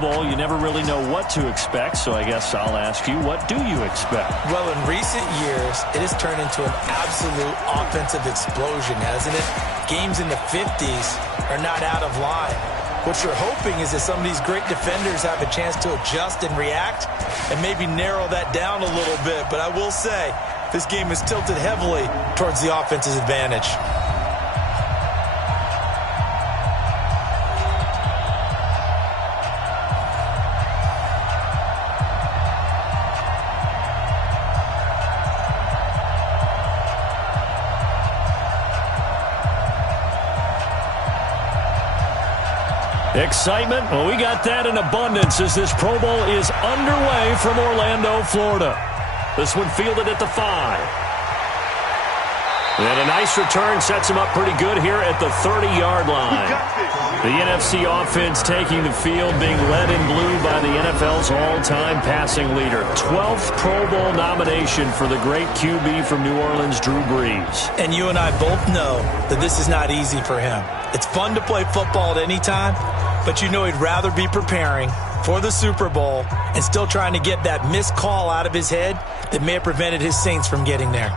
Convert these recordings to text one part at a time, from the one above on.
You never really know what to expect, so I guess I'll ask you, what do you expect? Well, in recent years, it has turned into an absolute offensive explosion, hasn't it? Games in the 50s are not out of line. What you're hoping is that some of these great defenders have a chance to adjust and react and maybe narrow that down a little bit. But I will say, this game is tilted heavily towards the offense's advantage. Excitement? Well, we got that in abundance as this Pro Bowl is underway from Orlando, Florida. This one fielded at the 5. And a nice return sets him up pretty good here at the 30-yard line. The NFC offense taking the field, being led in blue by the NFL's all-time passing leader. 12th Pro Bowl nomination for the great QB from New Orleans, Drew Brees. And you and I both know that this is not easy for him. It's fun to play football at any time, but you know he'd rather be preparing for the Super Bowl and still trying to get that missed call out of his head that may have prevented his Saints from getting there.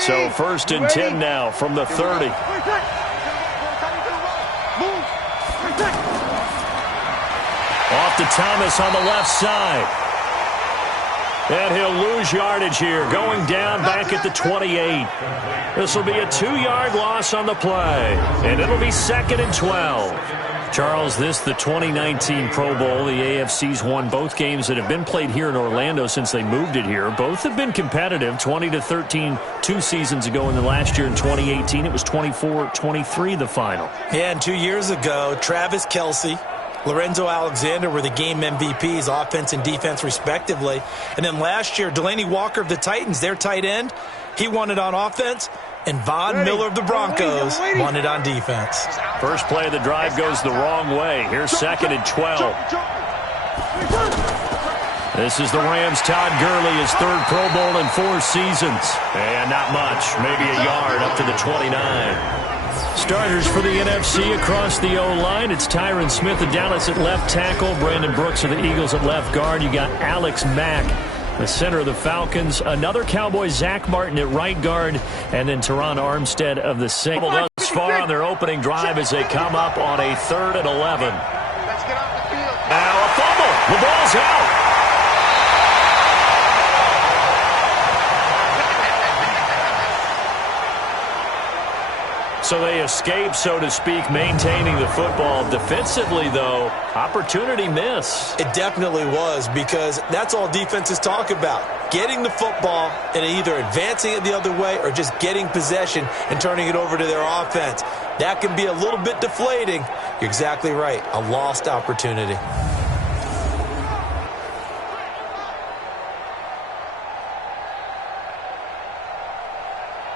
So 1st and 10 now from the 30. Off to Thomas on the left side. And he'll lose yardage here, going down back at the 28. This will be a 2-yard loss on the play, and it'll be 2nd and 12. Charles, this the 2019 Pro Bowl. The AFC's won both games that have been played here in Orlando since they moved it here. Both have been competitive, 20-13 2 seasons ago, and the last year in 2018 it was 24-23 the final. Yeah, and 2 years ago, Travis Kelce, Lorenzo Alexander were the game MVPs, offense and defense respectively. And then last year, Delaney Walker of the Titans, their tight end, he won it on offense. And Von Miller of the Broncos won it on defense. First play of the drive goes the wrong way. Here's 2nd and 12. This is the Rams' Todd Gurley, his 3rd Pro Bowl in 4 seasons. And not much, maybe a yard up to the 29. Starters for the NFC across the O-line. It's Tyron Smith of Dallas at left tackle. Brandon Brooks of the Eagles at left guard. You got Alex Mack, the center of the Falcons. Another Cowboy, Zach Martin at right guard. And then Teron Armstead of the Saints. Thus far on their opening drive as they come up on a 3rd and 11. Now a fumble. The ball's out. So they escape, so to speak, maintaining the football. Defensively, though, opportunity miss. It definitely was, because that's all defenses talk about. Getting the football and either advancing it the other way or just getting possession and turning it over to their offense. That can be a little bit deflating. You're exactly right. A lost opportunity.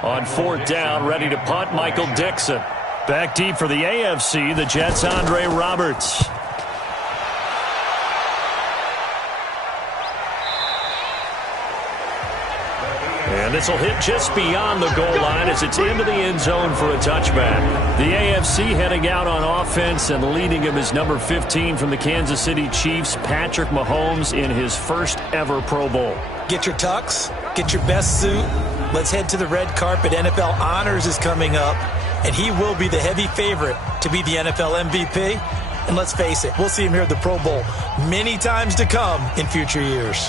On 4th down, ready to punt, Michael Dixon. Back deep for the AFC, the Jets' Andre Roberts. And this will hit just beyond the goal line as it's into the end zone for a touchback. The AFC heading out on offense, and leading him is number 15 from the Kansas City Chiefs, Patrick Mahomes, in his 1st ever Pro Bowl. Get your tux, get your best suit. Let's head to the red carpet. NFL Honors is coming up, and he will be the heavy favorite to be the NFL MVP. And let's face it, we'll see him here at the Pro Bowl many times to come in future years.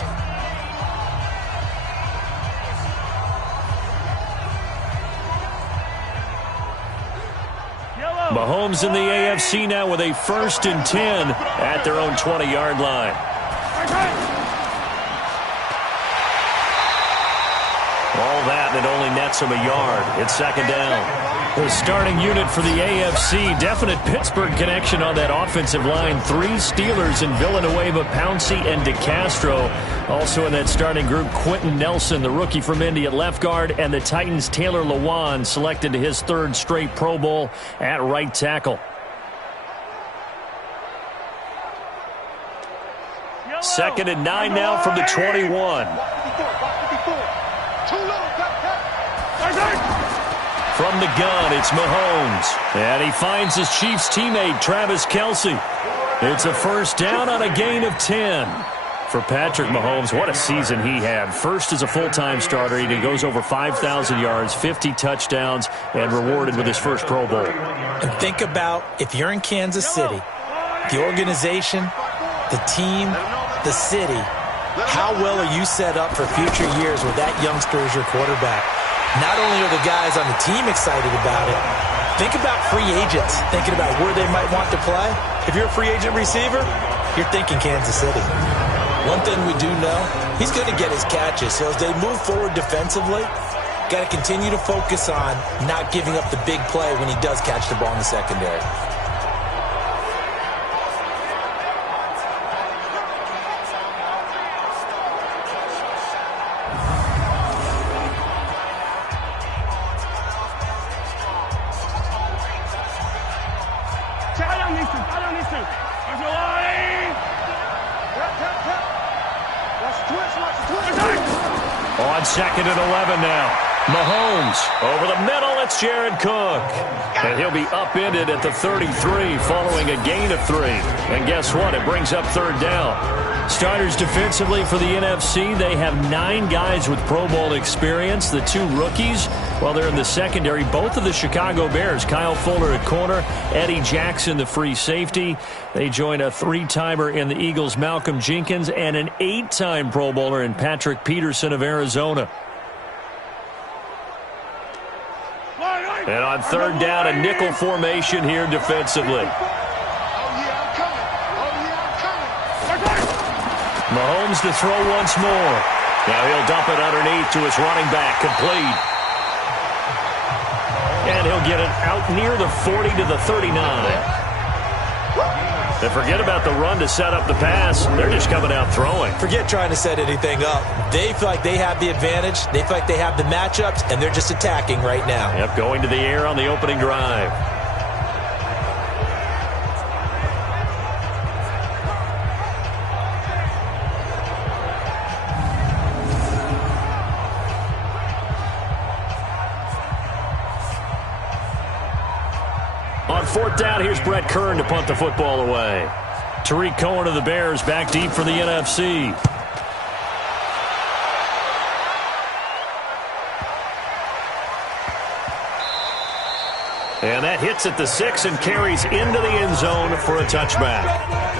Mahomes in the AFC now with a 1st and 10 at their own 20-yard line. All that, and it only nets him a yard. It's 2nd down. The starting unit for the AFC, definite Pittsburgh connection on that offensive line. 3 Steelers in Villanueva, Pouncey, and DeCastro. Also in that starting group, Quentin Nelson, the rookie from Indy at left guard, and the Titans' Taylor Lewan, selected to his 3rd straight Pro Bowl at right tackle. 2nd and 9 now from the 21. From the gun, it's Mahomes. And he finds his Chiefs teammate, Travis Kelce. It's a first down on a gain of 10. For Patrick Mahomes, what a season he had. First as a full-time starter, he goes over 5,000 yards, 50 touchdowns, and rewarded with his first Pro Bowl. And think about if you're in Kansas City, the organization, the team, the city, how well are you set up for future years with that youngster as your quarterback? Not only are the guys on the team excited about it, think about free agents, thinking about where they might want to play. If you're a free agent receiver, you're thinking Kansas City. One thing we do know, he's going to get his catches. So as they move forward defensively, got to continue to focus on not giving up the big play when he does catch the ball in the secondary. On 2nd and 11 now. Mahomes over the middle. It's Jared Cook. And he'll be upended at the 33 following a gain of 3. And guess what? It brings up third down. Starters defensively for the NFC, they have 9 guys with Pro Bowl experience. The 2 rookies, while they're in the secondary, both of the Chicago Bears, Kyle Fuller at corner, Eddie Jackson, the free safety. They join a 3-timer in the Eagles, Malcolm Jenkins, and an 8-time Pro Bowler in Patrick Peterson of Arizona. And on third down, a nickel formation here defensively. Mahomes to throw once more. Now he'll dump it underneath to his running back, complete. And he'll get it out near the 40 to the 39. And forget about the run to set up the pass. They're just coming out throwing. Forget trying to set anything up. They feel like they have the advantage. They feel like they have the matchups, and they're just attacking right now. Yep, going to the air on the opening drive. On fourth down, here's Brett Kern to punt the football away. Tariq Cohen of the Bears back deep for the NFC. And that hits at the 6 and carries into the end zone for a touchback.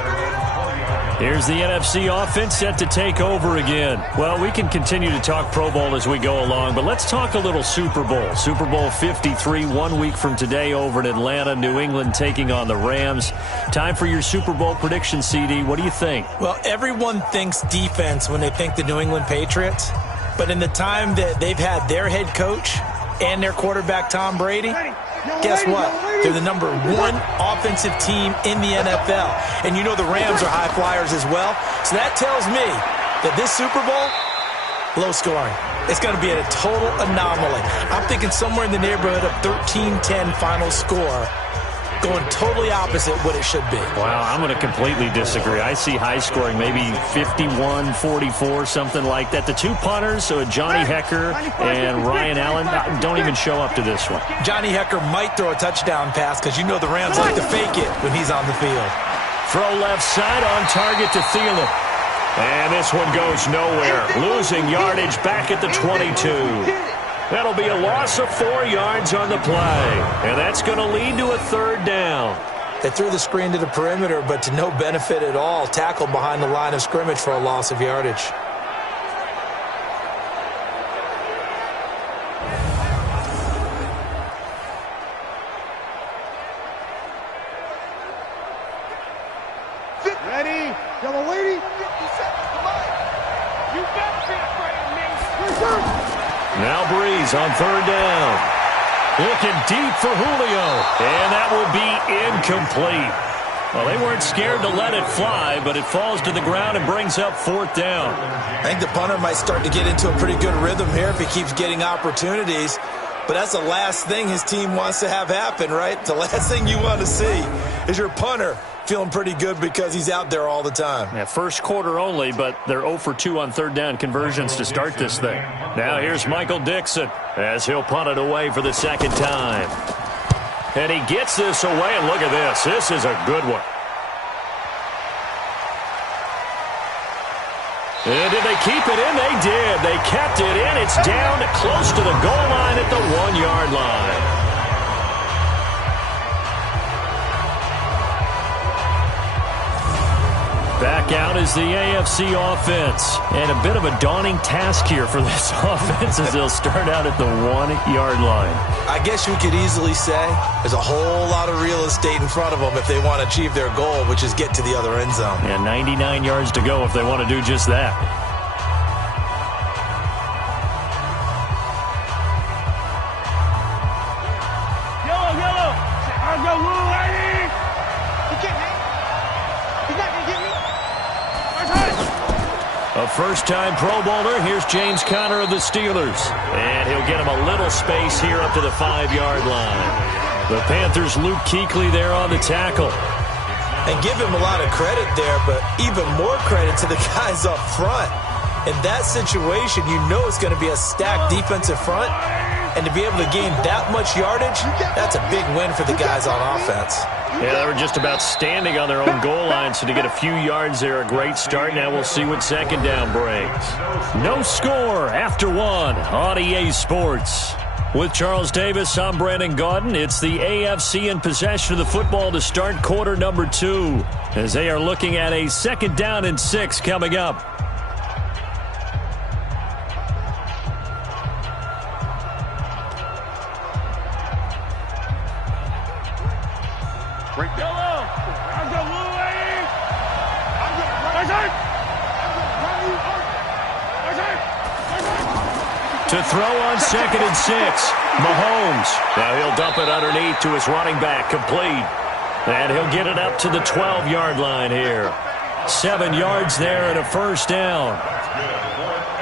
Here's the NFC offense set to take over again. Well, we can continue to talk Pro Bowl as we go along, but let's talk a little Super Bowl. Super Bowl 53, 1 week from today over in Atlanta, New England taking on the Rams. Time for your Super Bowl prediction, CD. What do you think? Well, everyone thinks defense when they think the New England Patriots, but in the time that they've had their head coach and their quarterback, Tom Brady, guess what? They're the #1 offensive team in the NFL. And you know the Rams are high flyers as well. So that tells me that this Super Bowl, low scoring. It's going to be a total anomaly. I'm thinking somewhere in the neighborhood of 13-10 final score, going totally opposite what it should be. Wow, I'm going to completely disagree. I see high scoring, maybe 51-44, something like that. The 2 punters, so Johnny Hecker and Ryan Allen, don't even show up to this one. Johnny Hecker might throw a touchdown pass because you know the Rams like to fake it when he's on the field. Throw left side on target to Thielen. And this one goes nowhere. Losing yardage back at the 22. That'll be a loss of 4 yards on the play. And that's going to lead to a third down. They threw the screen to the perimeter, but to no benefit at all. Tackled behind the line of scrimmage for a loss of yardage. Ready? Yellow lady. 50 seconds to mine. You better be afraid of me. Now Breeze on third down. Looking deep for Julio. And that will be incomplete. Well, they weren't scared to let it fly, but it falls to the ground and brings up fourth down. I think the punter might start to get into a pretty good rhythm here if he keeps getting opportunities. But that's the last thing his team wants to have happen, right? The last thing you want to see is your punter Feeling pretty good because he's out there all the time. Yeah, first quarter only, but they're 0 for 2 on third down conversions to start this thing. Now here's Michael Dixon as he'll punt it away for the second time. And he gets this away, and look at this. This is a good one. And did they keep it in? They did. They kept it in. It's down close to the goal line at the 1-yard line. Back out is the AFC offense. And a bit of a daunting task here for this offense as they'll start out at the 1-yard line. I guess you could easily say there's a whole lot of real estate in front of them if they want to achieve their goal, which is get to the other end zone. And 99 yards to go if they want to do just that. Yellow. I'm the blue lady. You can't hang. He's not going to get me. A first-time Pro Bowler. Here's James Conner of the Steelers. And he'll get him a little space here up to the 5-yard line. The Panthers' Luke Kuechly there on the tackle. And give him a lot of credit there, but even more credit to the guys up front. In that situation, you know it's going to be a stacked defensive front. And to be able to gain that much yardage, that's a big win for the guys on offense. Yeah, they were just about standing on their own goal line, so to get a few yards there, a great start. Now we'll see what second down brings. No score after 1 on EA Sports. With Charles Davis, I'm Brandon Gaudin. It's the AFC in possession of the football to start quarter number 2, as they are looking at a 2nd down and 6 coming up. To throw on 2nd and 6, Mahomes. Now he'll dump it underneath to his running back, complete. And he'll get it up to the 12-yard line here. 7 yards there and a first down.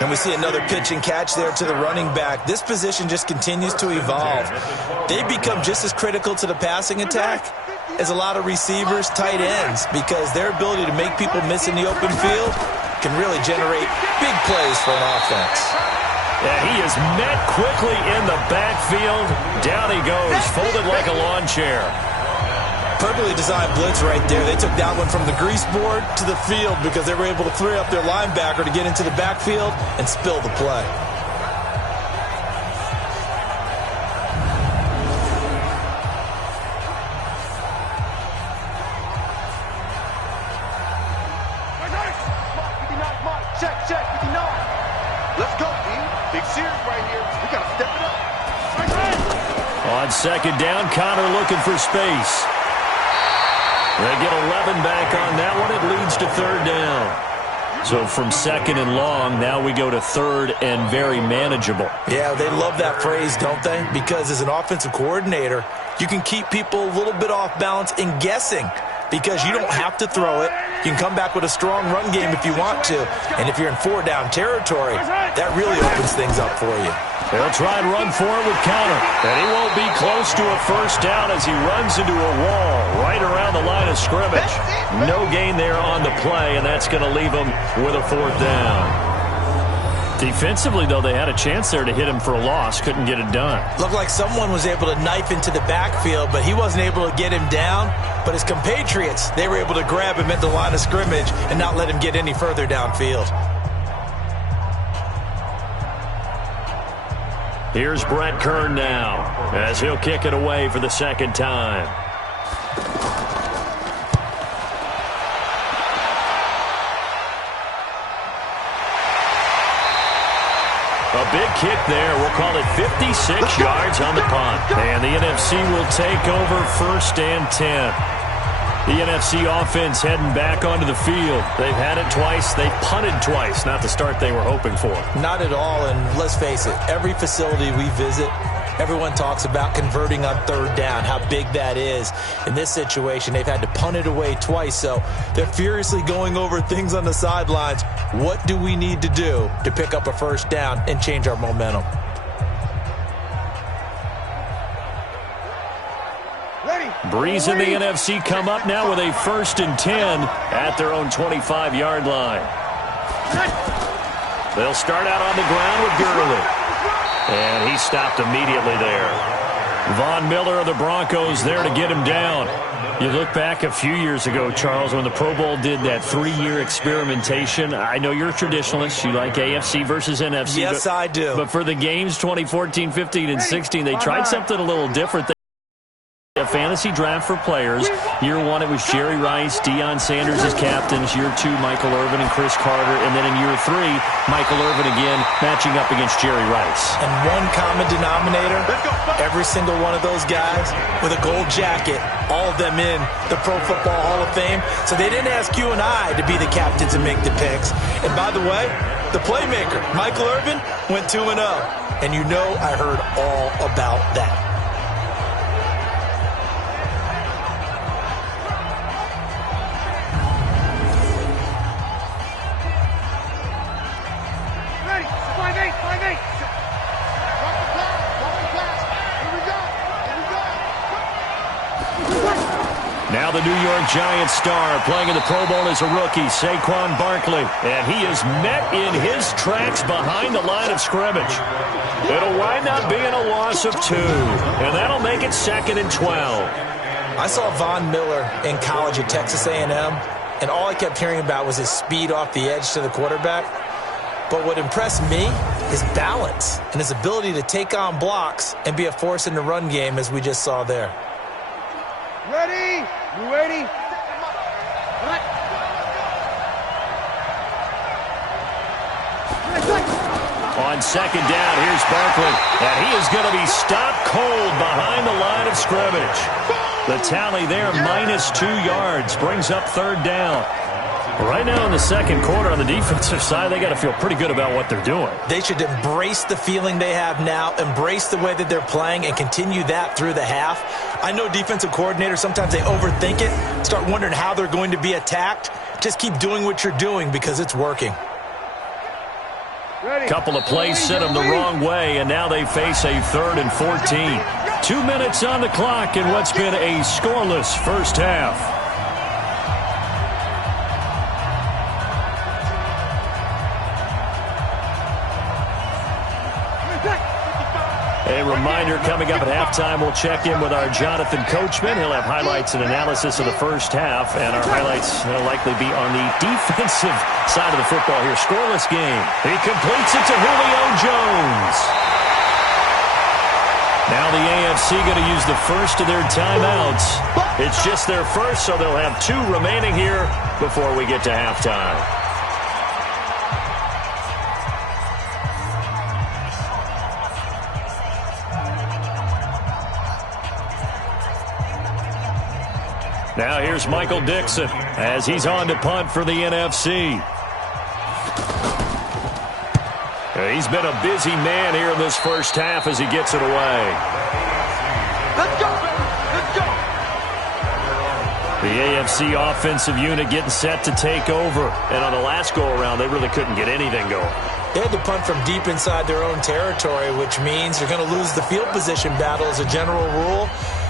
And we see another pitch and catch there to the running back. This position just continues to evolve. They become just as critical to the passing attack as a lot of receivers, tight ends, because their ability to make people miss in the open field can really generate big plays for an offense. Yeah, he is met quickly in the backfield. Down he goes, folded like a lawn chair. Perfectly designed blitz right there. They took that one from the grease board to the field because they were able to free up their linebacker to get into the backfield and spill the play. Check, 59. Let's go, D. Big series right here. We got to step it up. On 2nd down, Conner looking for space. They get 11 back on that one. It leads to 3rd down. So from 2nd and long, now we go to 3rd and very manageable. Yeah, they love that phrase, don't they? Because as an offensive coordinator, you can keep people a little bit off balance and guessing because you don't have to throw it. You can come back with a strong run game if you want to. And if you're in 4-down territory, that really opens things up for you. They'll try and run for it with Conner. And he won't be close to a first down as he runs into a wall right around the line of scrimmage. No gain there on the play, and that's going to leave him with a 4th down. Defensively, though, they had a chance there to hit him for a loss. Couldn't get it done. Looked like someone was able to knife into the backfield, but he wasn't able to get him down. But his compatriots, they were able to grab him at the line of scrimmage and not let him get any further downfield. Here's Brett Kern now as he'll kick it away for the 2nd time. A big kick there. We'll call it 56 yards on the punt. And the NFC will take over 1st and 10. The NFC offense heading back onto the field. They've had it twice. They've punted twice. Not the start they were hoping for. Not at all, and let's face it, every facility we visit, everyone talks about converting on 3rd down, how big that is. In this situation, they've had to punt it away twice, so they're furiously going over things on the sidelines. What do we need to do to pick up a 1st down and change our momentum? Ready? Breeze in the NFC come up now with a 1st and 10 at their own 25-yard line. They'll start out on the ground with Gurley. And he stopped immediately there. Von Miller of the Broncos there to get him down. You look back a few years ago, Charles, when the Pro Bowl did that 3-year experimentation. I know you're a traditionalist. You like AFC versus NFC. Yes, I do. But for the games 2014, 15, and 16, they tried something a little different. A fantasy draft for players. Year 1, it was Jerry Rice, Deion Sanders as captains. Year 2, Michael Irvin and Chris Carter. And then in year 3, Michael Irvin again matching up against Jerry Rice. And one common denominator, every single one of those guys with a gold jacket, all of them in the Pro Football Hall of Fame. So they didn't ask you and I to be the captains and make the picks. And by the way, the playmaker, Michael Irvin, went 2-0. And you know I heard all about that. Now the New York Giants star playing in the Pro Bowl as a rookie, Saquon Barkley. And he is met in his tracks behind the line of scrimmage. It'll wind up being a loss of 2. And that'll make it 2nd and 12. I saw Von Miller in college at Texas A&M, and all I kept hearing about was his speed off the edge to the quarterback. But what impressed me is balance and his ability to take on blocks and be a force in the run game, as we just saw there. Ready? You ready? On 2nd down, here's Barkley. And he is going to be stopped cold behind the line of scrimmage. The tally there, -2 yards, brings up 3rd down. Right now in the second quarter on the defensive side, they got to feel pretty good about what they're doing. They should embrace the feeling they have now, embrace the way that they're playing, and continue that through the half. I know defensive coordinators, sometimes they overthink it, start wondering how they're going to be attacked. Just keep doing what you're doing because it's working. Couple of plays sent them the wrong way, and now they face a 3rd and 14. 2 minutes on the clock in what's been a scoreless first half. A reminder, coming up at halftime, we'll check in with our Jonathan Coachman. He'll have highlights and analysis of the first half, and our highlights will likely be on the defensive side of the football here. Scoreless game. He completes it to Julio Jones. Now the AFC going to use the first of their timeouts. It's just their first, so they'll have 2 remaining here before we get to halftime. Now here's Michael Dixon as he's on to punt for the NFC. He's been a busy man here in this first half as he gets it away. Let's go, baby. Let's go. The AFC offensive unit getting set to take over. And on the last go-around, they really couldn't get anything going. They had to punt from deep inside their own territory, which means they're going to lose the field position battle as a general rule.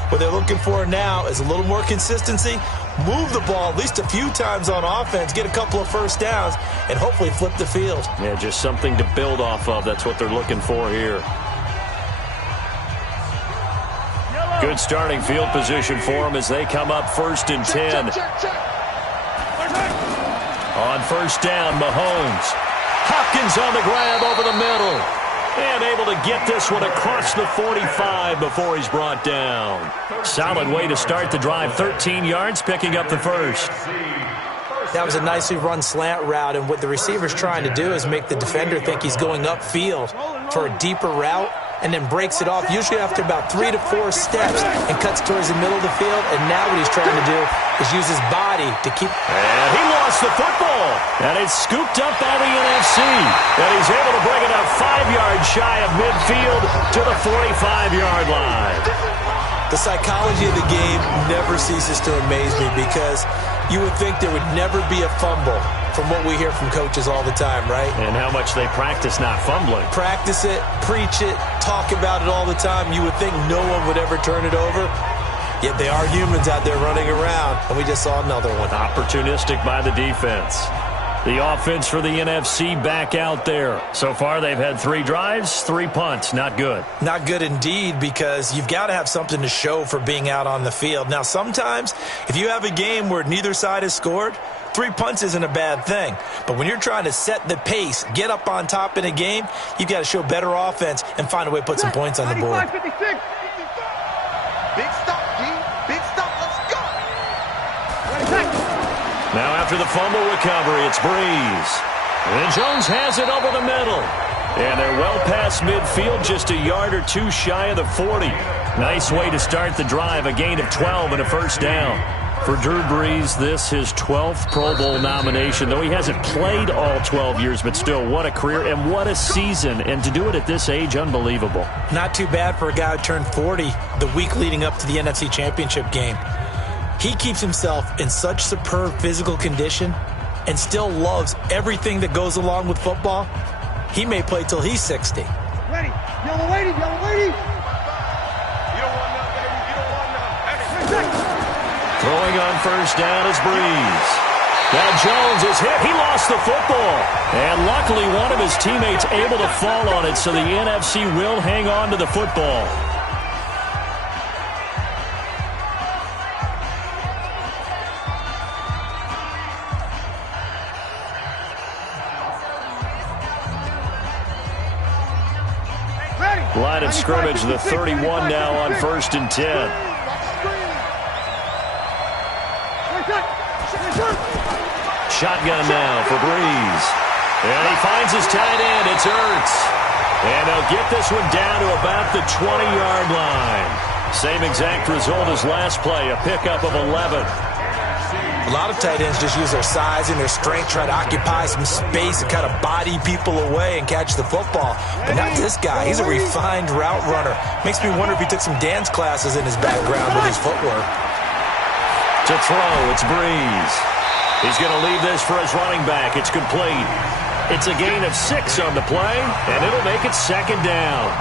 What they're looking for now is a little more consistency, move the ball at least a few times on offense, get a couple of first downs, and hopefully flip the field. Yeah, just something to build off of. That's what they're looking for here. Good starting field position for them as they come up 1st and 10. On 1st down, Mahomes. Hopkins on the grab over the middle. And able to get this one across the 45 before he's brought down. Solid way to start the drive. 13 yards, picking up the first. That was a nicely run slant route, and what the receiver's trying to do is make the defender think he's going upfield for a deeper route, and then breaks it off, usually after about 3 to 4 steps, and cuts towards the middle of the field. And now what he's trying to do is use his body to keep... And he lost the football. And it's scooped up by the NFC. And he's able to bring it up 5 yards shy of midfield to the 45-yard line. The psychology of the game never ceases to amaze me, because you would think there would never be a fumble from what we hear from coaches all the time, right? And how much they practice not fumbling. Practice it, preach it, talk about it all the time. You would think no one would ever turn it over. Yet they are humans out there running around, and we just saw another one. Opportunistic by the defense. The offense for the NFC back out there. So far, they've had 3 drives, 3 punts. Not good. Not good indeed, because you've got to have something to show for being out on the field. Now, sometimes, if you have a game where neither side has scored, 3 punts isn't a bad thing. But when you're trying to set the pace, get up on top in a game, you've got to show better offense and find a way to put some points on the board. 55, 56. Big stop, D. Big stop. Let's go. Now after the fumble recovery, it's Breeze. And Jones has it over the middle. And they're well past midfield, just a yard or 2 shy of the 40. Nice way to start the drive, a gain of 12 and a first down. For Drew Brees, this his 12th Pro Bowl nomination, though he hasn't played all 12 years, but still, what a career and what a season. And to do it at this age, unbelievable. Not too bad for a guy who turned 40 the week leading up to the NFC Championship game. He keeps himself in such superb physical condition and still loves everything that goes along with football. He may play till he's 60. Ready. Yellow lady. Yellow lady. You don't want none, baby. You don't want none. Throwing on first down is Breeze. Now Jones is hit. He lost the football. And luckily one of his teammates able to fall on it, so the NFC will hang on to the football. Line of scrimmage, the 31 now on 1st and 10. Shotgun now for Breeze. And he finds his tight end. It's Ertz. And they'll get this one down to about the 20-yard line. Same exact result as last play, a pickup of 11. A lot of tight ends just use their size and their strength, try to occupy some space and kind of body people away and catch the football. But not this guy. He's a refined route runner. Makes me wonder if he took some dance classes in his background with his footwork. To throw, it's Breeze. He's going to leave this for his running back. It's complete. It's a gain of 6 on the play, and it'll make it 2nd down.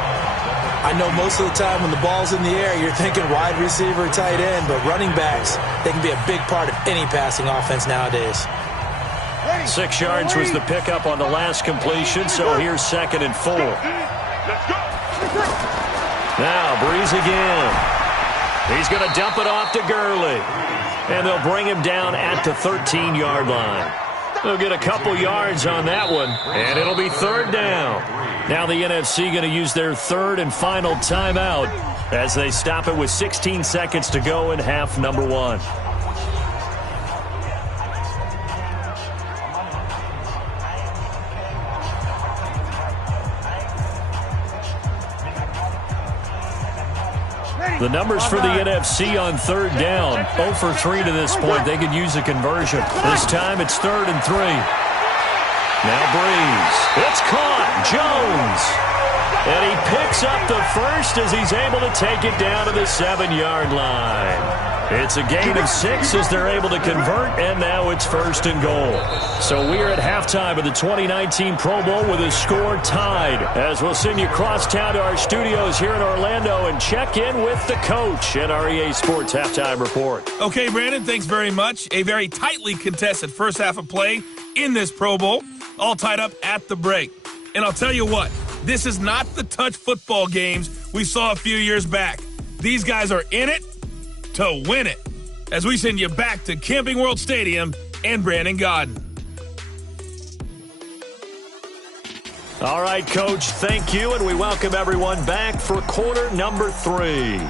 I know most of the time when the ball's in the air, you're thinking wide receiver, tight end, but running backs, they can be a big part of any passing offense nowadays. 6 yards was the pickup on the last completion, so here's 2nd and 4. Now, Breeze again. He's going to dump it off to Gurley. And they'll bring him down at the 13-yard line. They'll get a couple yards on that one, and it'll be 3rd down. Now the NFC going to use their 3rd and final timeout as they stop it with 16 seconds to go in half number 1. The numbers for the NFC on 3rd down, 0 for 3 to this point. They could use a conversion. This time it's 3rd and 3. Now Breeze. It's caught. Jones. And he picks up the first as he's able to take it down to the 7-yard line. It's a gain of 6 as they're able to convert, and now it's 1st and goal. So we are at halftime of the 2019 Pro Bowl with a score tied, as we'll send you across town to our studios here in Orlando and check in with the coach at our EA Sports Halftime Report. Okay, Brandon, thanks very much. A very tightly contested first half of play in this Pro Bowl, all tied up at the break. And I'll tell you what, this is not the touch football games we saw a few years back. These guys are in it to win it, as we send you back to Camping World Stadium and Brandon Gaudin. All right, Coach, thank you, and we welcome everyone back for quarter number 3.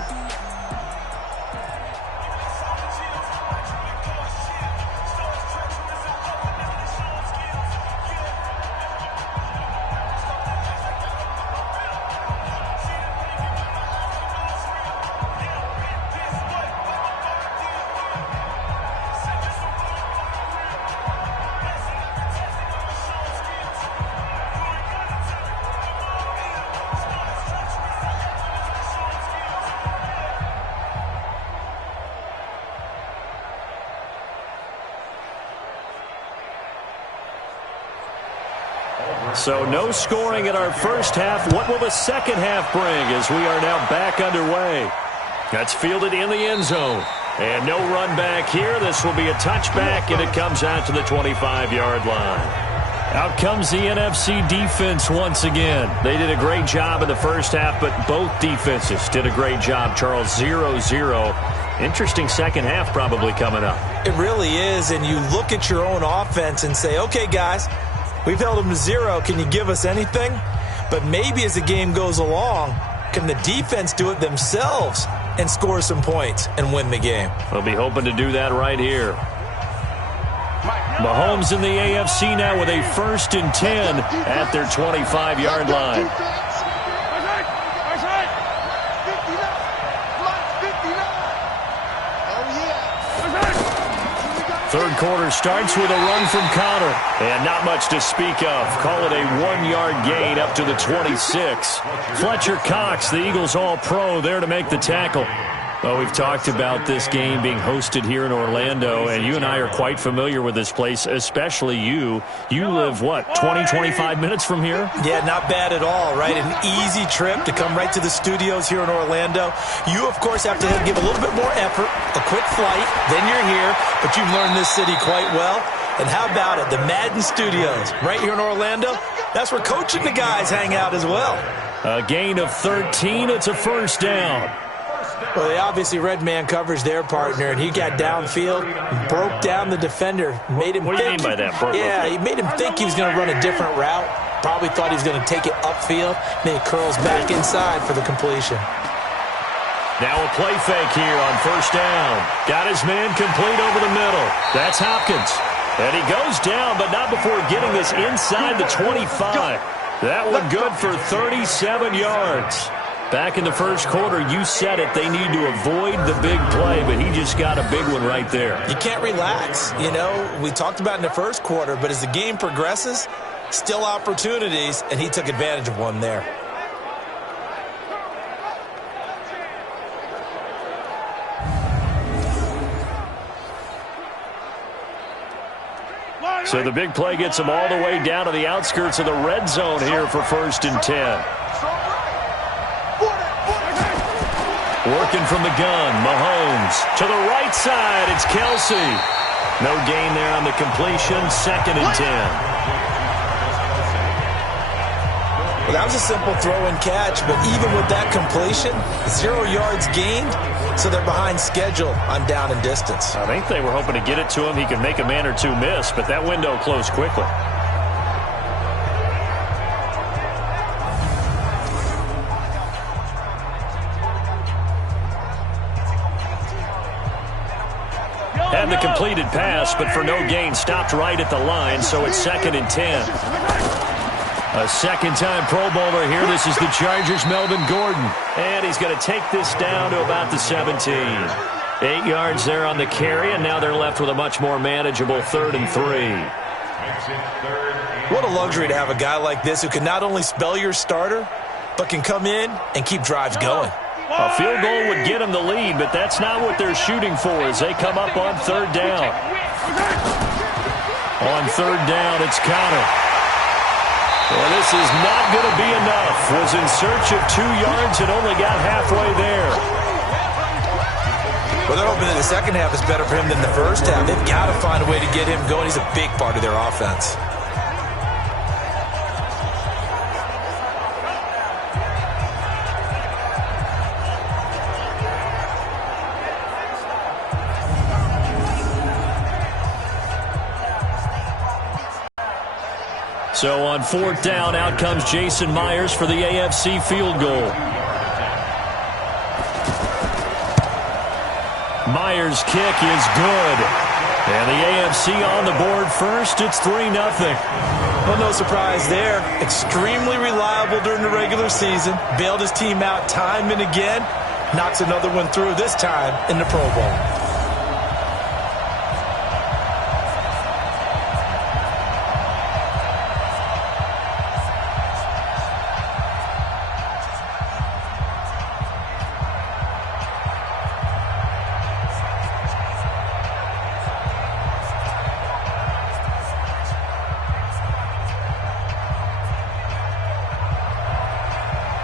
So no scoring in our first half. What will the second half bring as we are now back underway? That's fielded in the end zone. And no run back here. This will be a touchback, and it comes out to the 25-yard line. Out comes the NFC defense once again. They did a great job in the first half, but both defenses did a great job, Charles. 0-0. Interesting second half probably coming up. It really is, and you look at your own offense and say, okay, guys, we've held them to 0. Can you give us anything? But maybe as the game goes along, can the defense do it themselves and score some points and win the game? We'll be hoping to do that right here. Mahomes in the AFC now with a 1st and 10 at their 25-yard line. Third quarter starts with a run from Connor. And not much to speak of. Call it a 1-yard gain up to the 26. Fletcher Cox, the Eagles All-Pro, there to make the tackle. Well, we've talked about this game being hosted here in Orlando, and you and I are quite familiar with this place, especially you. You live, what, 20, 25 minutes from here? Yeah, not bad at all, right? An easy trip to come right to the studios here in Orlando. You, of course, have to give a little bit more effort, a quick flight, then you're here, but you've learned this city quite well. And how about it, the Madden Studios right here in Orlando? That's where Coach and the guys hang out as well. A gain of 13, it's a 1st down. Well, they obviously red man coverage their partner, and he got downfield, broke down the defender, made him What do you mean by that? Yeah, he made him think he was going to run a different route. Probably thought he was going to take it upfield. Then he curls back inside for the completion. Now a play fake here on 1st down. Got his man complete over the middle. That's Hopkins. And he goes down, but not before getting this inside the 25. That one good for 37 yards. Back in the first quarter, you said it, they need to avoid the big play, but he just got a big one right there. You can't relax. You know, we talked about in the first quarter, but as the game progresses, still opportunities, and he took advantage of one there. So the big play gets him all the way down to the outskirts of the red zone here for 1st and 10. Working from the gun, Mahomes. To the right side, it's Kelsey. No gain there on the completion, 2nd and 10. Well, that was a simple throw and catch, but even with that completion, 0 yards gained, so they're behind schedule on down and distance. I think they were hoping to get it to him. He could make a man or two miss, but that window closed quickly. Had the completed pass, but for no gain, stopped right at the line, so it's 2nd and 10. A second-time Pro Bowler here. This is the Chargers' Melvin Gordon. And he's going to take this down to about the 17. 8 yards there on the carry, and now they're left with a much more manageable 3rd and 3. What a luxury to have a guy like this who can not only spell your starter, but can come in and keep drives going. A field goal would get them the lead, but that's not what they're shooting for as they come up on 3rd down. On 3rd down, it's Connor. Well, this is not going to be enough. Was in search of 2 yards and only got halfway there. Well, they're hoping that the second half is better for him than the first half. They've got to find a way to get him going. He's a big part of their offense. So on 4th down, out comes Jason Myers for the AFC field goal. Myers' kick is good. And the AFC on the board first. It's 3-0. Well, no surprise there. Extremely reliable during the regular season. Bailed his team out time and again. Knocks another one through, this time in the Pro Bowl.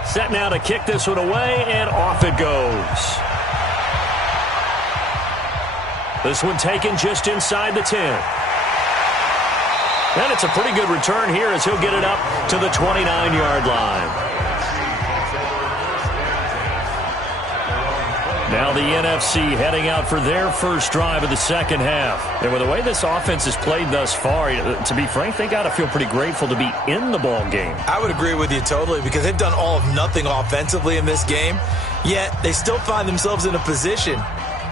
Set now to kick this one away, and off it goes. This one taken just inside the 10. And it's a pretty good return here as he'll get it up to the 29-yard line. Now the NFC heading out for their first drive of the second half. And with the way this offense has played thus far, to be frank, they got to feel pretty grateful to be in the ball game. I would agree with you totally because they've done all of nothing offensively in this game, yet they still find themselves in a position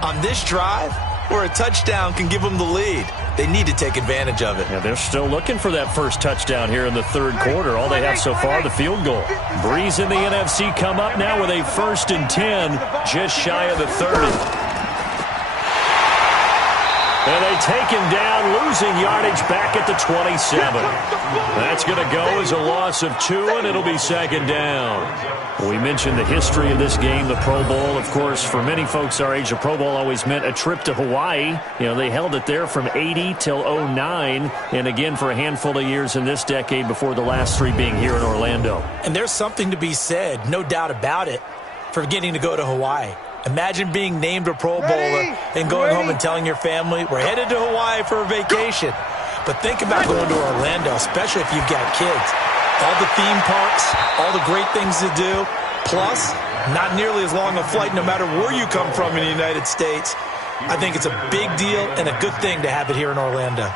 on this drive where a touchdown can give them the lead. They need to take advantage of it. Yeah, they're still looking for that first touchdown here in the third quarter. All they have so far, the field goal. Breeze in the NFC come up now with a 1st and 10, just shy of the 30. And they take him down, losing yardage back at the 27. That's going to go as a loss of 2, and it'll be second down. We mentioned the history of this game, the Pro Bowl. Of course, for many folks our age, the Pro Bowl always meant a trip to Hawaii. You know, they held it there from 80 till 09, and again for a handful of years in this decade before the last 3 being here in Orlando. And there's something to be said, no doubt about it, for getting to go to Hawaii. Imagine being named a Pro Bowler and going home and telling your family, we're headed to Hawaii for a vacation. But think about going to Orlando, especially if you've got kids. All the theme parks, all the great things to do, plus not nearly as long a flight no matter where you come from in the United States. I think it's a big deal and a good thing to have it here in Orlando.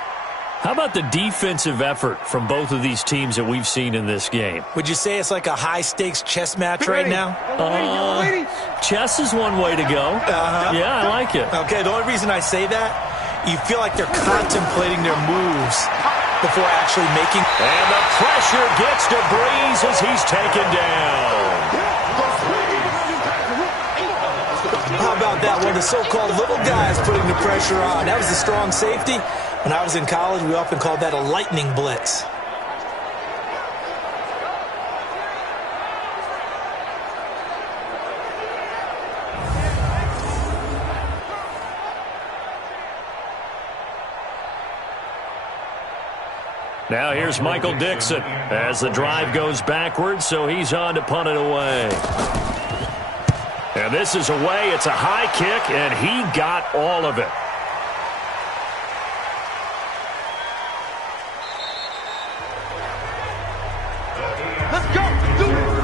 How about the defensive effort from both of these teams that we've seen in this game? Would you say it's like a high-stakes chess match right now? Chess is one way to go. Yeah, I like it. Okay, the only reason I say that, you feel like they're contemplating their moves before actually making. And the pressure gets to Breeze as he's taken down. How about that? One of the so-called little guys putting the pressure on. That was a strong safety. When I was in college, we often called that a lightning blitz. Now here's Michael Dixon as the drive goes backwards, so he's on to punt it away. And this is away. It's a high kick, and he got all of it. Let's go. Do it.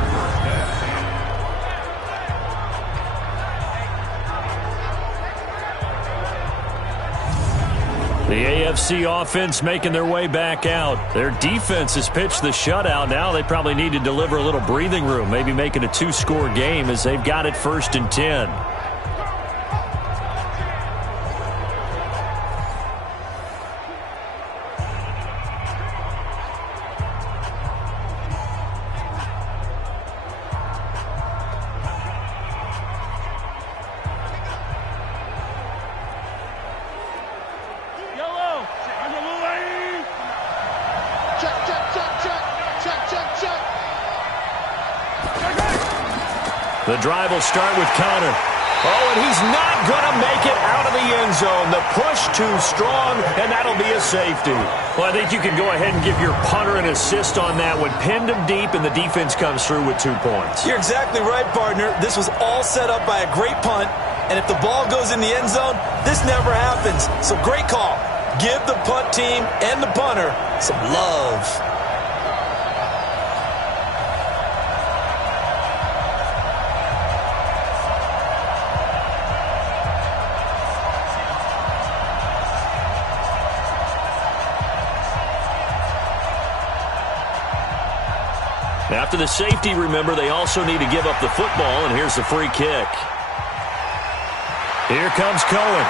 The AFC offense making their way back out. Their defense has pitched the shutout. Now they probably need to deliver a little breathing room, maybe make it a 2-score game as they've got it 1st and 10. The drive will start with Connor. Oh, and he's not going to make it out of the end zone. The push too strong, and that'll be a safety. Well, I think you can go ahead and give your punter an assist on that one. Pinned him deep, and the defense comes through with 2 points. You're exactly right, partner. This was all set up by a great punt, and if the ball goes in the end zone, this never happens. So great call. Give the punt team and the punter some love. After the safety, remember, they also need to give up the football, and here's the free kick. Here comes Cohen.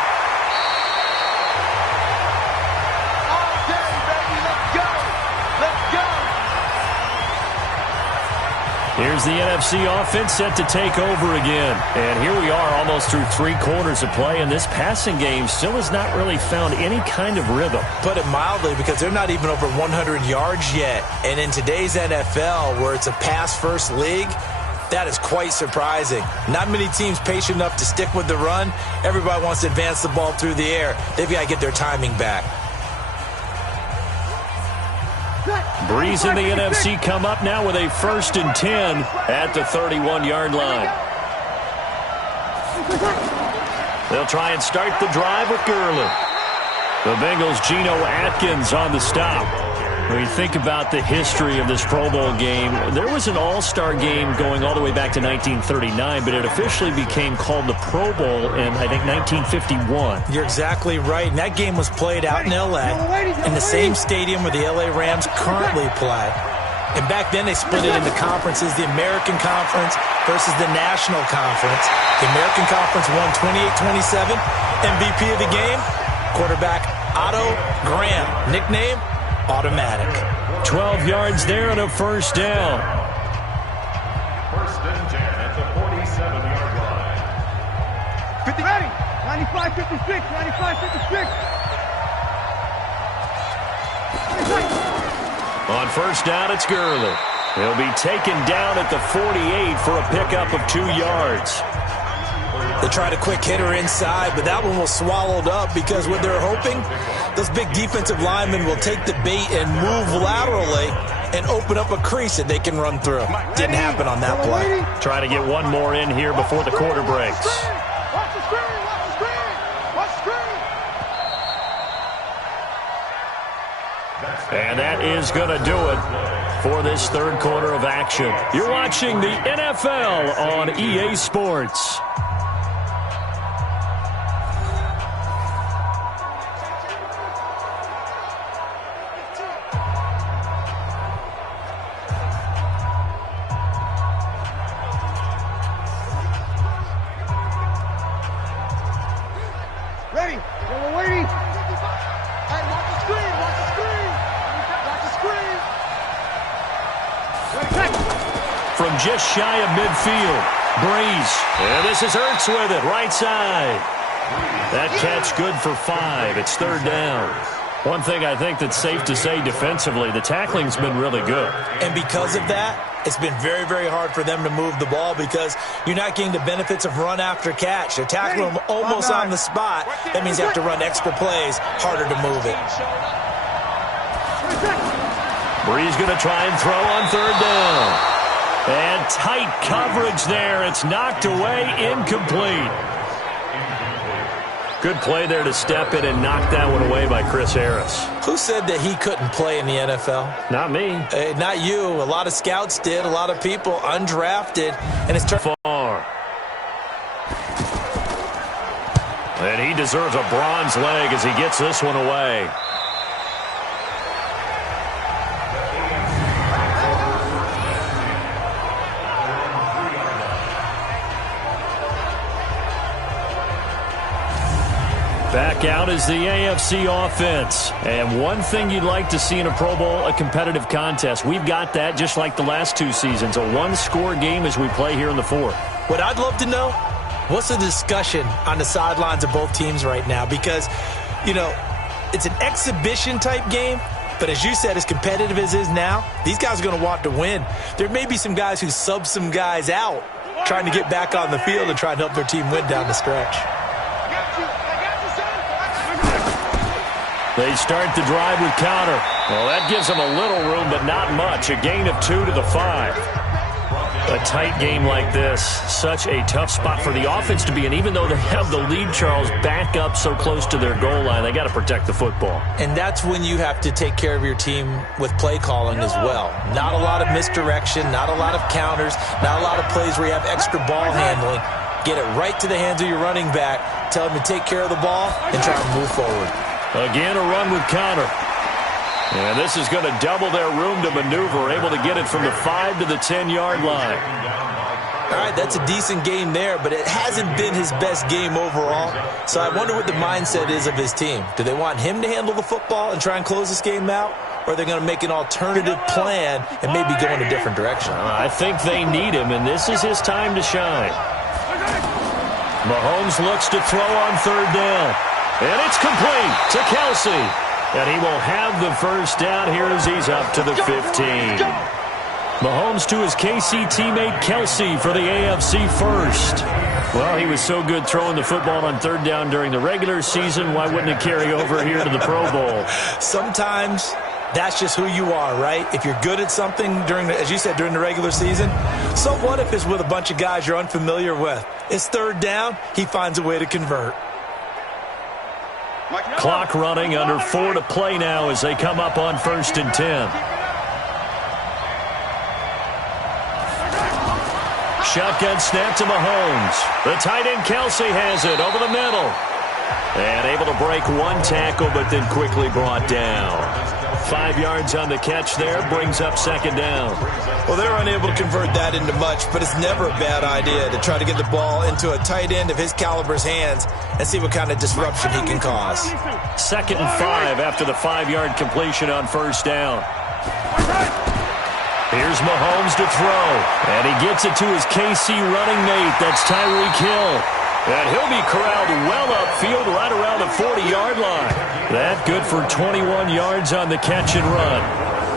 Okay, baby, let's go. Let's go. Here's the NFC offense set to take over again. And here we are almost through 3 quarters of play, and this passing game still has not really found any kind of rhythm. Put it mildly, because they're not even over 100 yards yet. And in today's NFL, where it's a pass-first league, that is quite surprising. Not many teams patient enough to stick with the run. Everybody wants to advance the ball through the air. They've got to get their timing back. Breeze in the NFC come up now with a 1st and 10 at the 31-yard line. They'll try and start the drive with Gurley. The Bengals' Geno Atkins on the stop. When you think about the history of this Pro Bowl game, there was an all-star game going all the way back to 1939, but it officially became called the Pro Bowl in, I think, 1951. You're exactly right. And that game was played out in L.A. in the same stadium where the L.A. Rams currently play. And back then they split it into conferences, the American Conference versus the National Conference. The American Conference won 28-27. MVP of the game, quarterback Otto Graham. Nickname, Automatic. 12 yards there and a first down. First and 10 at the 47-yard line. 50 ready. 95-56. 95-56. On first down, it's Gurley. He'll be taken down at the 48 for a pickup of 2 yards. They tried a quick hitter inside, but that one was swallowed up because what they're hoping, those big defensive linemen will take the bait and move laterally and open up a crease that they can run through. Didn't happen on that play. Try to get one more in here before the quarter breaks. Watch the screen. Watch the screen. Watch the screen. And that is going to do it for this third quarter of action. You're watching the NFL on EA Sports. Ready. We're waiting. Hey, watch the screen. Watch the screen. Watch the screen. Ready. From just shy of midfield, Breeze. And this is Ertz with it, right side. That catch good for 5. It's third down. One thing I think that's safe to say defensively, the tackling's been really good. And because of that, it's been very, very hard for them to move the ball because you're not getting the benefits of run after catch. They're tackling them almost on the spot. That means you have to run extra plays, harder to move it. Breeze going to try and throw on third down. And tight coverage there. It's knocked away, incomplete. Good play there to step in and knock that one away by Chris Harris. Who said that he couldn't play in the NFL? Not me. Not you. A lot of scouts did. A lot of people undrafted. And it's far. And he deserves a bronze leg as he gets this one away. Back out is the AFC offense. And one thing you'd like to see in a Pro Bowl, a competitive contest. We've got that just like the last 2 seasons. A one-score game as we play here in the fourth. What I'd love to know, what's the discussion on the sidelines of both teams right now? Because, you know, it's an exhibition-type game. But as you said, as competitive as it is now, these guys are going to want to win. There may be some guys who sub some guys out trying to get back on the field and try and help their team win down the stretch. They start the drive with counter. Well, that gives them a little room, but not much. A gain of 2 to the 5. A tight game like this, such a tough spot for the offense to be in. Even though they have the lead, Charles, back up so close to their goal line, they got to protect the football. And that's when you have to take care of your team with play calling as well. Not a lot of misdirection, not a lot of counters, not a lot of plays where you have extra ball handling. Get it right to the hands of your running back. Tell him to take care of the ball and try and move forward. Again, a run with counter. And this is going to double their room to maneuver, able to get it from the 5 to the 10-yard line. All right, that's a decent game there, but it hasn't been his best game overall. So I wonder what the mindset is of his team. Do they want him to handle the football and try and close this game out? Or are they going to make an alternative plan and maybe go in a different direction? I think they need him, and this is his time to shine. Mahomes looks to throw on third down. And it's complete to Kelsey. And he will have the first down here as he's up to the 15. Mahomes to his KC teammate Kelsey for the AFC first. Well, he was so good throwing the football on third down during the regular season. Why wouldn't it carry over here to the Pro Bowl? Sometimes That's just who you are, right? If you're good at something as you said, during the regular season, so what if it's with a bunch of guys you're unfamiliar with? It's third down, he finds a way to convert. Clock running, under 4 to play now as they come up on 1st and 10. Shotgun snap to Mahomes. The tight end Kelsey has it over the middle. And able to break one tackle, but then quickly brought down. 5 yards on the catch there, brings up 2nd down. Well, they're unable to convert that into much, but it's never a bad idea to try to get the ball into a tight end of his caliber's hands and see what kind of disruption he can cause. 2nd and 5 after the 5-yard completion on 1st down. Here's Mahomes to throw, and he gets it to his KC running mate. That's Tyreek Hill. And he'll be corralled well upfield right around the 40-yard line. That good for 21 yards on the catch and run.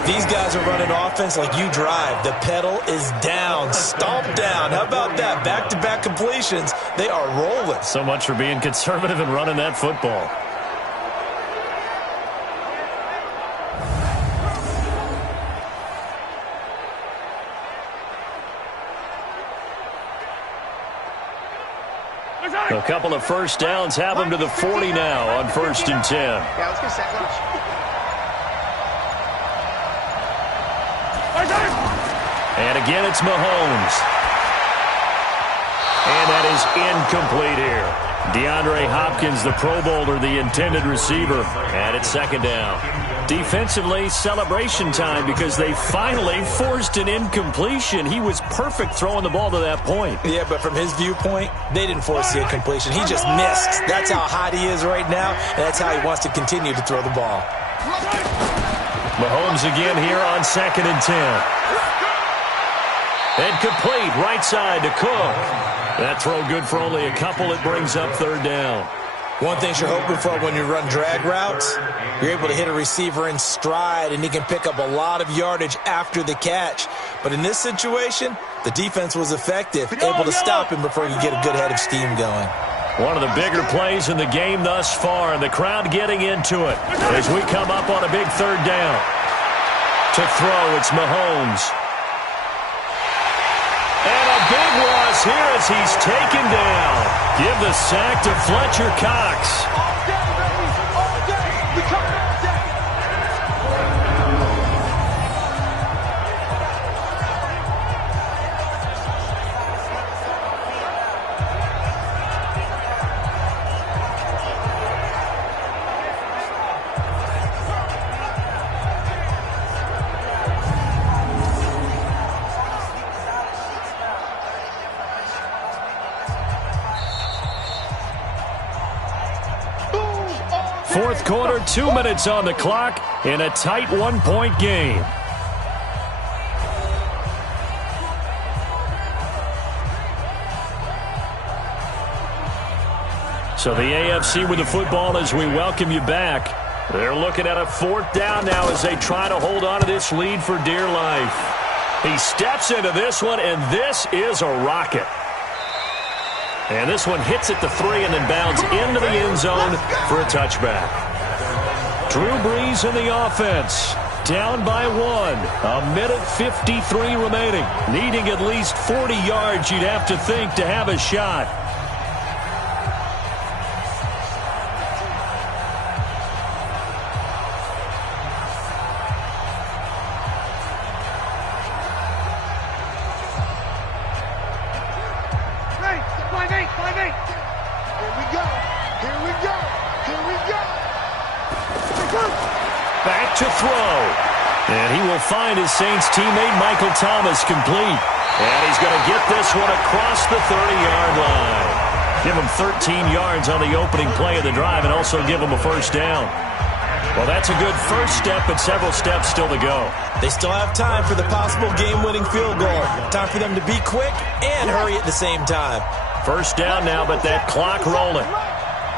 These guys are running offense like you drive. The pedal is down, stomp down. How about that? Back-to-back completions. They are rolling. So much for being conservative and running that football. A couple of first downs have them to the 40 now on 1st and 10. Yeah, let's get set. And again, it's Mahomes. And that is incomplete here. DeAndre Hopkins, the Pro Bowler, the intended receiver. And it's 2nd down. Defensively, celebration time because they finally forced an incompletion. He was perfect throwing the ball to that point. Yeah, but from his viewpoint, they didn't force the incompletion. He just missed. That's how hot he is right now, and that's how he wants to continue to throw the ball. Mahomes again here on 2nd and 10. And complete right side to Cook. That throw good for only a couple. It brings up 3rd down. One thing you're hoping for when you run drag routes, you're able to hit a receiver in stride, and he can pick up a lot of yardage after the catch. But in this situation, the defense was effective, able to stop him before he could get a good head of steam going. One of the bigger plays in the game thus far, and the crowd getting into it as we come up on a big 3rd down. To throw, it's Mahomes. And a big loss here as he's taken down. Give the sack to Fletcher Cox. All day, baby. All day. We come all day. Fourth quarter, 2 minutes on the clock in a tight 1-point game. So the AFC with the football as we welcome you back. They're looking at a 4th down now as they try to hold on to this lead for dear life. He steps into this one, and this is a rocket. And this one hits at the 3 and then bounds into the end zone for a touchback. Drew Brees in the offense. Down by 1. A minute 53 remaining. Needing at least 40 yards, you'd have to think, to have a shot. Back to throw. And he will find his Saints teammate Michael Thomas complete. And he's going to get this one across the 30-yard line. Give him 13 yards on the opening play of the drive and also give him a 1st down. Well, that's a good first step, but several steps still to go. They still have time for the possible game-winning field goal. Time for them to be quick and hurry at the same time. 1st down now, but that clock rolling.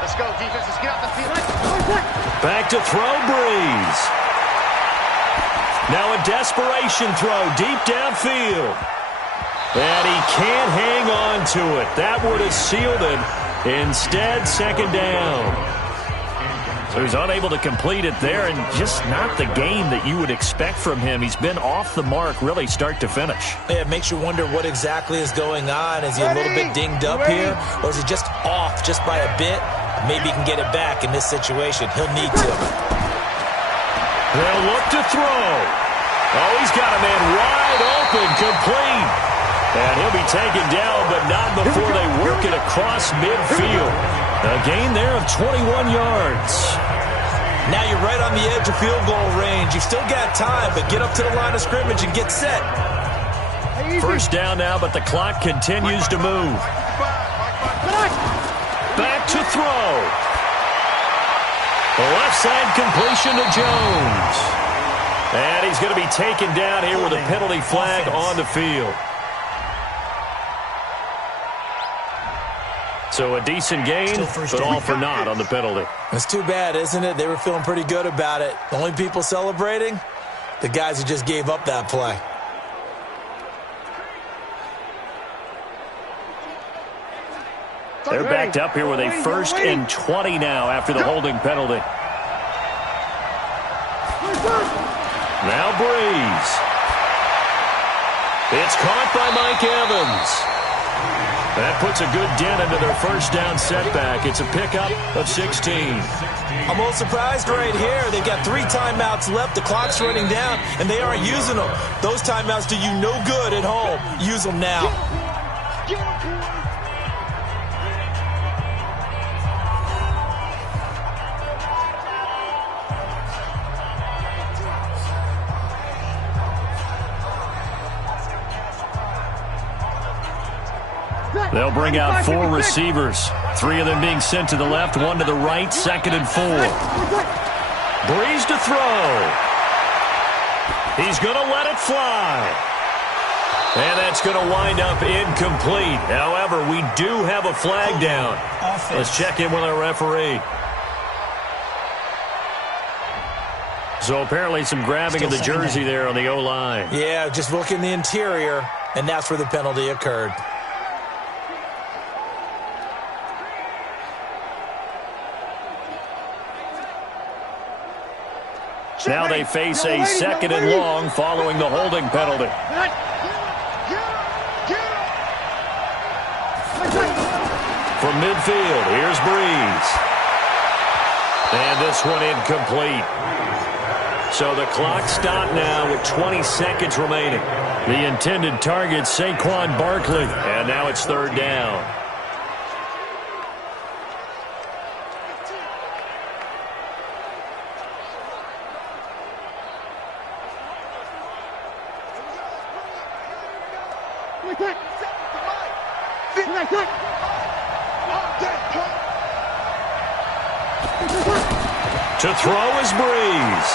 Let's go, defense. Let's get out the field. Back to throw, Brees. Now a desperation throw deep downfield. And he can't hang on to it. That would have sealed it. Instead, 2nd down. So he's unable to complete it there, and just not the game that you would expect from him. He's been off the mark really start to finish. Yeah, it makes you wonder what exactly is going on. Is he a little bit dinged up here, or is he just off just by a bit? Maybe he can get it back in this situation. He'll need to. They'll look to throw. Oh, he's got a man wide open, complete. And he'll be taken down, but not before they work it across midfield. A gain there of 21 yards. Now you're right on the edge of field goal range. You've still got time, but get up to the line of scrimmage and get set. First down now, but the clock continues to move. Back to throw. The left side completion to Jones. And he's going to be taken down here with a penalty flag on the field. So a decent gain, but all for naught on the penalty. It's too bad, isn't it? They were feeling pretty good about it. The only people celebrating? The guys who just gave up that play. They're backed up here with a 1st and 20 now after the holding penalty. Now Breeze. It's caught by Mike Evans. That puts a good dent into their first down setback. It's a pickup of 16. I'm a little surprised right here. They've got 3 timeouts left. The clock's running down, and they aren't using them. Those timeouts do you no good at home. Use them now. They'll bring out 4 receivers. 3 of them being sent to the left, 1 to the right, 2nd and 4. Breeze to throw. He's going to let it fly. And that's going to wind up incomplete. However, we do have a flag down. Let's check in with our referee. So apparently some grabbing of the jersey there on the O-line. Yeah, just look in the interior, and that's where the penalty occurred. Now they face a 2nd and long following the holding penalty. From midfield, here's Breeze. And this one incomplete. So the clock stopped now with 20 seconds remaining. The intended target, Saquon Barkley. And now it's 3rd down. To throw is Breeze.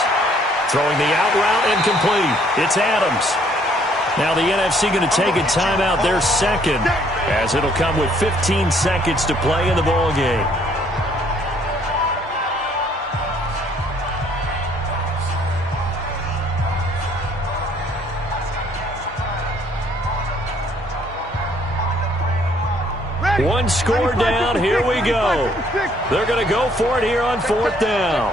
Throwing the out route incomplete. It's Adams. Now the NFC going to take a timeout, their 2nd, as it'll come with 15 seconds to play in the ball game. One score down, here we go. They're going to go for it here on 4th down.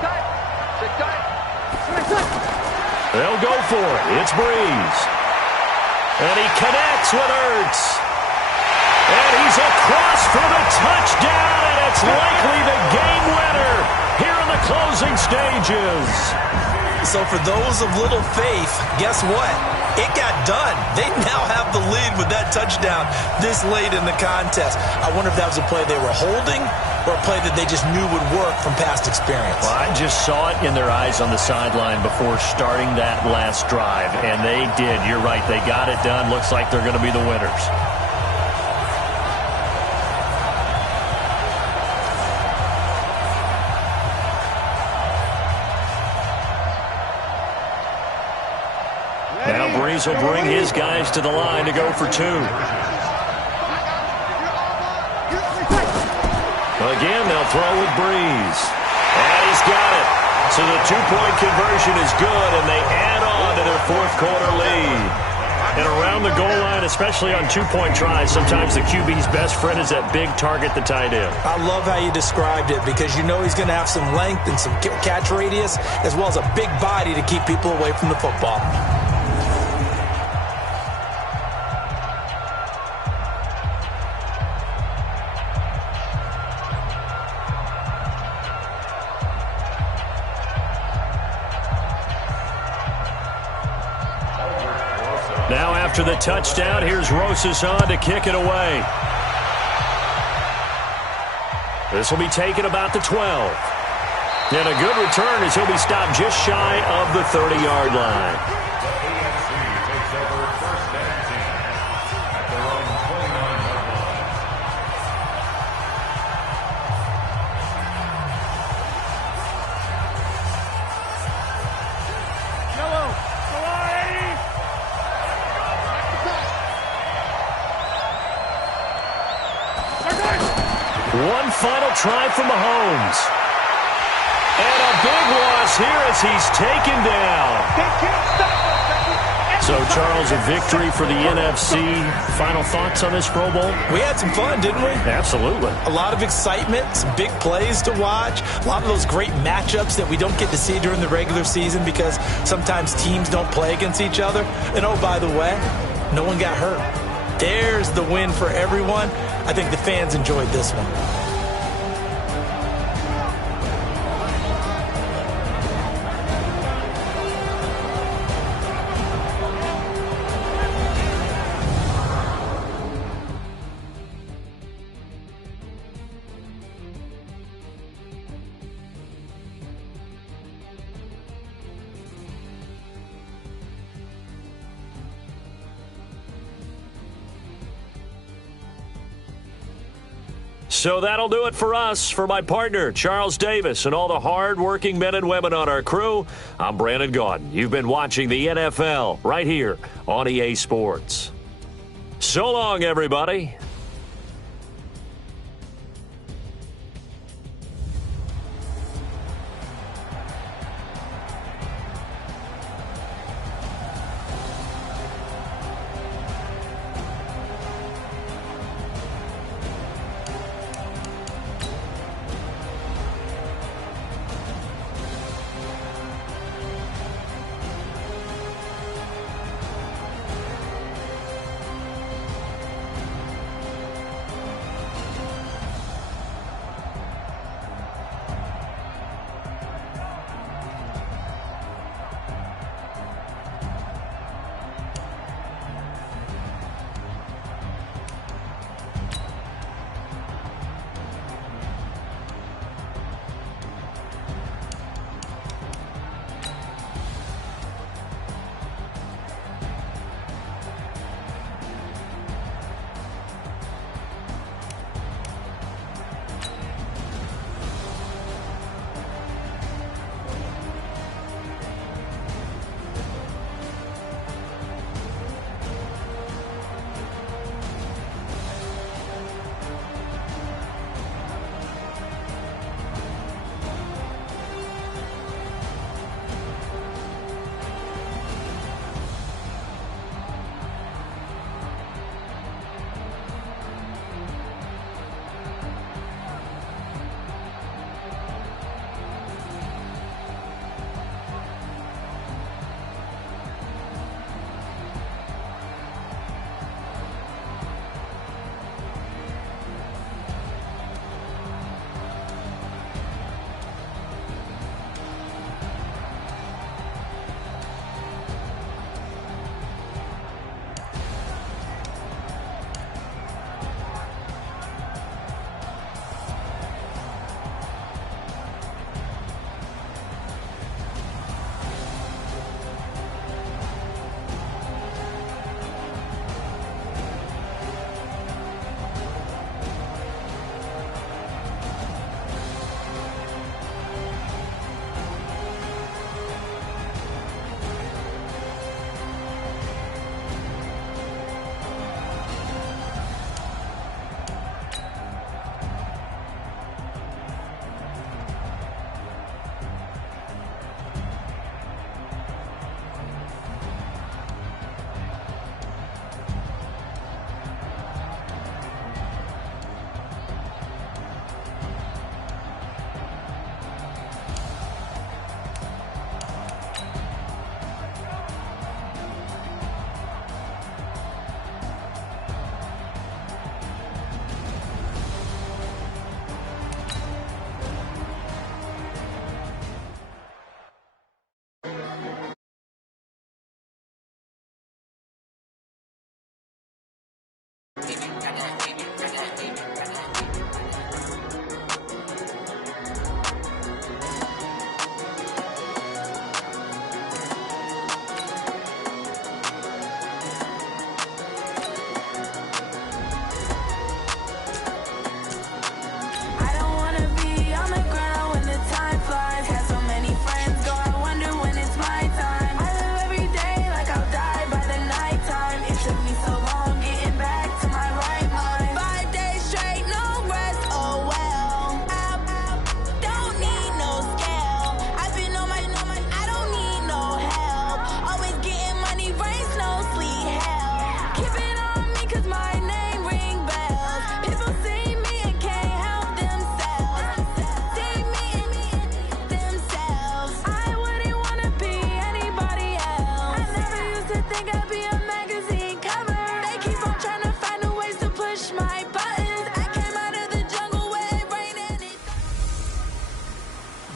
They'll go for it. It's Breeze. And he connects with Ertz. And he's across for the touchdown, and it's likely the game winner here in the closing stages. So for those of little faith, guess what? It got done. They now have the lead with that touchdown this late in the contest. I wonder if that was a play they were holding or a play that they just knew would work from past experience. Well, I just saw it in their eyes on the sideline before starting that last drive, and they did. You're right. They got it done. Looks like they're going to be the winners. Now Breeze will bring his guys to the line to go for 2. Again, they'll throw with Breeze. And he's got it. So the 2-point conversion is good, and they add on to their 4th quarter lead. And around the goal line, especially on two-point tries, sometimes the QB's best friend is that big target, the tight end. I love how you described it because you know he's going to have some length and some catch radius as well as a big body to keep people away from the football. Now after the touchdown, here's Rosas on to kick it away. This will be taken about the 12. And a good return as he'll be stopped just shy of the 30-yard line. THC takes over first and 10 at their own 29-yard line. Yellow. Go on, Eddie. One final try from Mahomes. And a big loss here as he's taken down. They can't stop us. So, Charles, a victory for the NFC. Final thoughts on this Pro Bowl? We had some fun, didn't we? Absolutely. A lot of excitement, some big plays to watch, a lot of those great matchups that we don't get to see during the regular season because sometimes teams don't play against each other. And, oh, by the way, no one got hurt. There's the win for everyone. I think the fans enjoyed this one. So that'll do it for us. For my partner, Charles Davis, and all the hard-working men and women on our crew, I'm Brandon Gaudin. You've been watching the NFL right here on EA Sports. So long, everybody.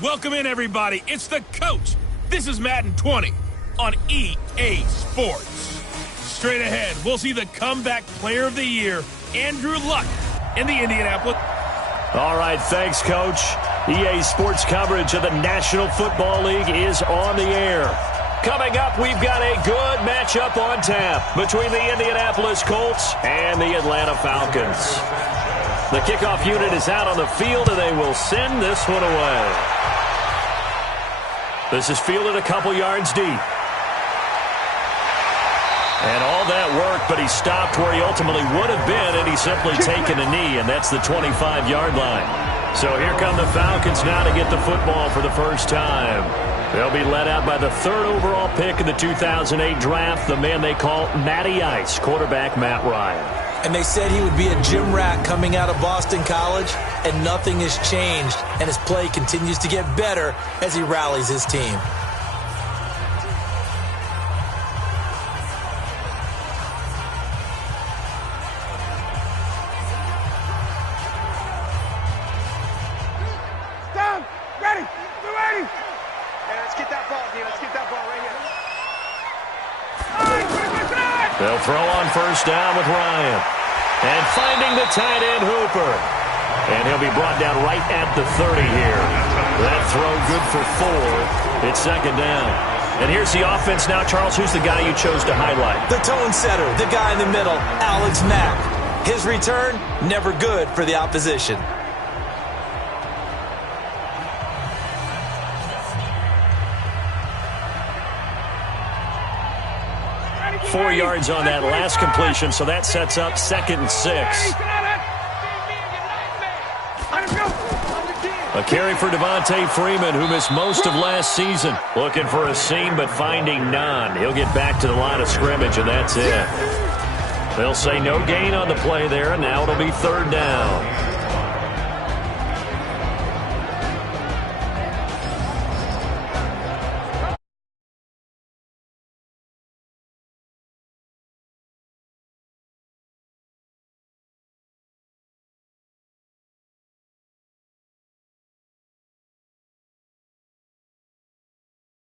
Welcome in, everybody. It's the coach. This is Madden 20 on EA Sports. Straight ahead, we'll see the comeback player of the year, Andrew Luck, in the Indianapolis. All right, thanks, Coach. EA Sports coverage of the National Football League is on the air. Coming up, we've got a good matchup on tap between the Indianapolis Colts and the Atlanta Falcons. The kickoff unit is out on the field, and they will send this one away. This is fielded a couple yards deep. And all that work, but he stopped where he ultimately would have been, and he's simply taken a knee, and that's the 25-yard line. So here come the Falcons now to get the football for the first time. They'll be led out by the third overall pick in the 2008 draft, the man they call Matty Ice, quarterback Matt Ryan. And they said he would be a gym rat coming out of Boston College, and nothing has changed, and his play continues to get better as he rallies his team. They'll throw on first down with Ryan. And finding the tight end, Hooper. And he'll be brought down right at the 30 here. That throw good for 4. It's second down. And here's the offense now. Charles, who's the guy you chose to highlight? The tone setter, the guy in the middle, Alex Mack. His return, never good for the opposition. 4 yards on that last completion, so that sets up 2nd and 6. A carry for Devontae Freeman, who missed most of last season. Looking for a seam, but finding none. He'll get back to the line of scrimmage, and that's it. They'll say no gain on the play there, and now it'll be third down.